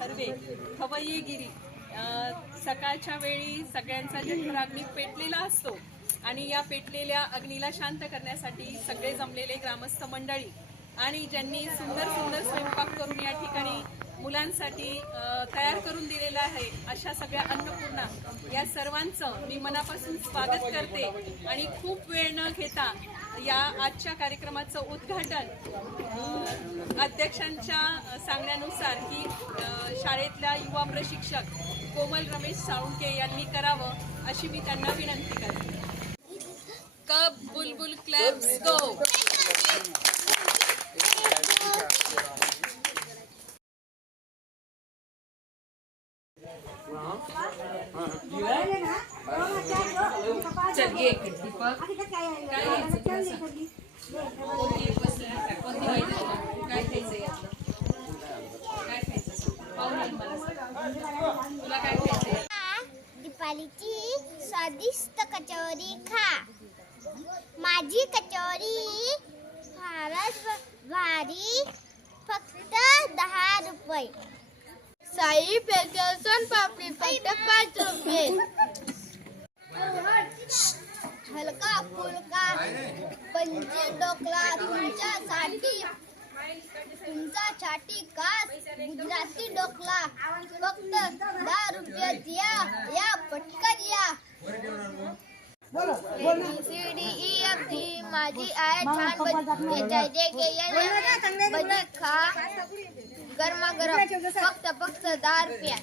खवय्येगिरी अ, सकाळच्या वेळी सगळ्यांचा जठर अग्नी पेटलेला असतो आणि या पेटलेल्या अग्नीला शांत करण्यासाठी सगळे जमलेले ग्रामस्थ मंडळी आणि ज्यांनी सुंदर सुंदर स्वयंपाक करून या मुलांसाठी तयार करून दिलेलं आहे अशा सगळ्या अन्नपूर्णा या सर्वांचं मी मनापासून स्वागत करते आणि खूप वेळ न घेता या आजच्या कार्यक्रमाचं उद्घाटन अध्यक्षांच्या सांगण्यानुसार की शाळेतल्या युवा प्रशिक्षक कोमल रमेश साळुंके यांनी करावं अशी मी त्यांना विनंती करते. कप बुलबुल क्लॅब्स गो चल ये दीपक स्वादिष्ट कचोरी खा। माझी कचोरी फारच भारी फक्त दहा रुपये। साई पेकेसन पापडी फक्त पाच रुपये हलका फुलका पंची डोकला तुमच्यासाठी तुमच्यासाठी खास गुजराती डोकला। फक्त दहा रुपयात या या पटकन या। जी माझी आहे छान बजी खा। गरमा गरम फक्त फक्त दहा रुपया